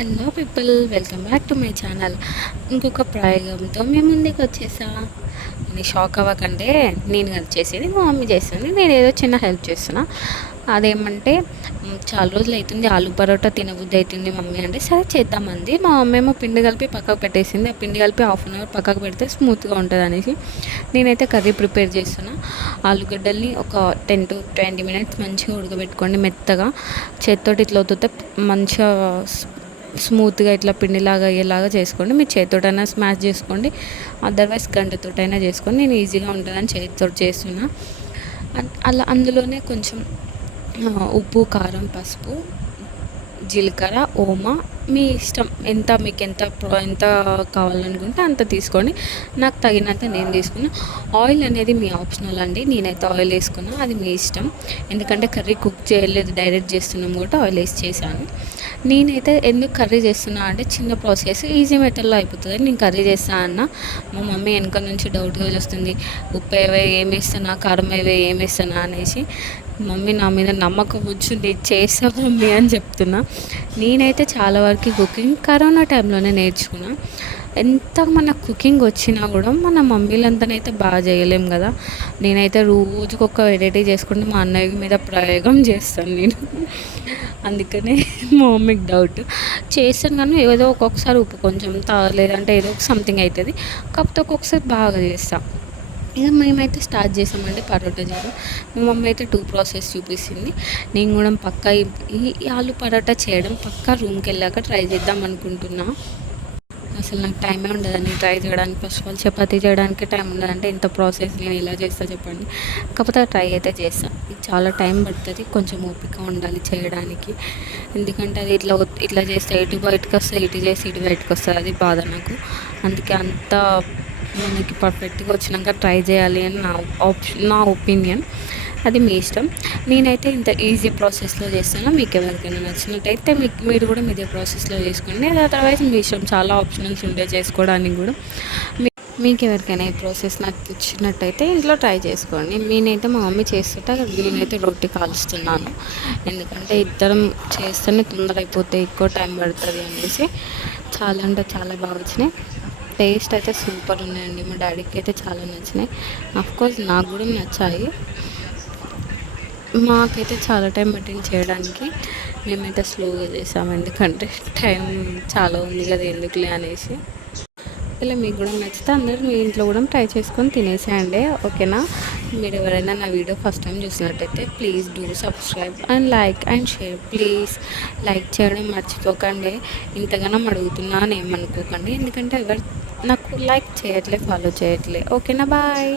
Hello people, welcome back to my channel. ఇంకొక ప్రయోగంతో మేము ముందుకు వచ్చేసా. నేను షాక్ అవ్వకంటే, నేను హెల్ప్ చేసేది మా మమ్మీ చేస్తుంది, నేను ఏదో చిన్న హెల్ప్ చేస్తున్నా. అదేమంటే చాలా రోజులు అవుతుంది ఆలు పరోటా తినబుద్ధి అవుతుంది మమ్మీ అంటే, సరే చేద్దామంది. మా మమ్మీ ఏమో పిండి కలిపి పక్కకు పెట్టేసింది. ఆ పిండి కలిపి హాఫ్ అన్ అవర్ పక్కకు పెడితే స్మూత్గా ఉంటుంది అనేసి నేనైతే కర్రీ ప్రిపేర్ చేస్తున్నా. ఆలుగడ్డల్ని ఒక 10 to 20 minutes మంచిగా ఉడకబెట్టుకోండి మెత్తగా. చేతితోటి ఇట్లా వద్దుతే మంచిగా స్మూత్గా ఇట్లా పిండిలాగా అయ్యేలాగా చేసుకోండి. మీరు చేతితోటైనా స్మాష్ చేసుకోండి, అదర్వైజ్ గంటతోటైనా చేసుకోండి. నేను ఈజీగా ఉంటుందని చేతితో చేస్తున్నా. అలా అందులోనే కొంచెం ఉప్పు, కారం, పసుపు, జీలకర్ర, ఓమా మీ ఇష్టం, మీకు ఎంత కావాలనుకుంటే అంత తీసుకోండి. నాకు తగినంత నేను తీసుకున్నా. ఆయిల్ అనేది మీ ఆప్షనల్ అండి. నేనైతే ఆయిల్ వేసుకున్నా, అది మీ ఇష్టం. ఎందుకంటే కర్రీ కుక్ చేయలేదు, డైరెక్ట్ చేస్తున్నాం కూడా ఆయిల్ వేసి చేశాను. నేనైతే ఎందుకు కర్రీ చేస్తున్నా అంటే చిన్న ప్రాసెస్ ఈజీ మెథడ్లో అయిపోతుంది. నేను కర్రీ చేస్తా అన్న మా మమ్మీ వెనక నుంచి డౌట్గా చూస్తుంది, ఉప్పు ఏవే ఏమి వేస్తానా, కారం ఏవే ఏమి వేస్తానా అనేసి. మమ్మీ నా మీద నమ్మకం వచ్చింది, చేస్తా మమ్మీ అని చెప్తున్నా. నేనైతే చాలా వరకు కుకింగ్ కరోనా టైంలోనే నేర్చుకున్నా. ఎంత మన కుకింగ్ వచ్చినా కూడా మన మమ్మీలంతానైతే బాగా చేయలేం కదా. నేనైతే రోజుకొక వెరైటీ చేసుకుంటే మా అన్నయ్య మీద ప్రయోగం చేస్తాను నేను. అందుకనే మా మమ్మీకి డౌట్ చేస్తాను, కానీ ఏదో ఒక్కొక్కసారి ఉప్పు కొంచెం లేదంటే ఏదో సంథింగ్ అవుతుంది. కాకపోతే ఒక్కొక్కసారి బాగా చేస్తాను. ఇక మేమైతే స్టార్ట్ చేసామండి పరోటా చేయడం. మా మమ్మీ అయితే 2 ప్రాసెస్ చూపిస్తుంది. నేను కూడా పక్కా ఈ ఆలు పరోటా చేయడం పక్కా రూమ్కి వెళ్ళాక ట్రై చేద్దాం అనుకుంటున్నా. అసలు నాకు టైమే ఉండదండి ట్రై చేయడానికి. ఫస్ట్ ఆఫ్ ఆల్ చపాతీ చేయడానికి టైం ఉండదంటే ఇంత ప్రాసెస్ నేను ఎలా చేస్తా చెప్పండి. కాకపోతే ట్రై అయితే చేస్తాను. ఇది చాలా టైం పడుతుంది, కొంచెం ఓపిక ఉండాలి చేయడానికి. ఎందుకంటే అది ఇట్లా చేస్తే ఇటు బయటకు వస్తుంది, ఇటు చేసి ఇటు బయటకు వస్తుంది, అది బాధ నాకు. అందుకే అంత మనకి పర్ఫెక్ట్గా వచ్చినాక ట్రై చేయాలి అని నా ఒపీనియన్. అది మీ ఇష్టం. నేనైతే ఇంత ఈజీ ప్రాసెస్లో చేస్తాను. మీకు ఎవరికైనా నచ్చినట్టయితే మీరు కూడా మీదే ప్రాసెస్లో చేసుకోండి. అదర్వైజ్ మీ ఇష్టం, చాలా ఆప్షనల్స్ ఉంటాయి చేసుకోవడానికి కూడా. మీకు ఎవరికైనా ఈ ప్రాసెస్ నచ్చినట్టయితే ఇంట్లో ట్రై చేసుకోండి. నేనైతే మా మమ్మీ చేస్తుంటే నేనైతే రొట్టి కాలుస్తున్నాను. ఎందుకంటే ఇద్దరం చేస్తేనే తొందర అయిపోతే ఎక్కువ టైం పడుతుంది అనేసి. చాలా అంటే చాలా బాగా వచ్చినాయి. టేస్ట్ అయితే సూపర్ ఉన్నాయండి. మా డాడీకి అయితే చాలా నచ్చినాయి. అఫ్కోర్స్ నాకు కూడా నచ్చాయి. మాకైతే చాలా టైం పట్టింది చేయడానికి. మేమైతే స్లోగా చేసాము, ఎందుకంటే టైం చాలా ఉంది కదా ఎందుకులే అనేసి. ఇలా మీకు కూడా నచ్చితే అందరూ మీ ఇంట్లో కూడా ట్రై చేసుకొని తినేసేయండి, ఓకేనా. మీరు ఎవరైనా నా వీడియో ఫస్ట్ టైం చూసినట్టయితే please do subscribe and like and share. Please like చేయడం మర్చిపోకండి. ఇంతగానో అడుగుతున్నా అని ఏమనుకోకండి, ఎందుకంటే ఎవరు నాకు లైక్ చేయట్లే, ఫాలో చేయట్లే, ఓకేనా. బాయ్.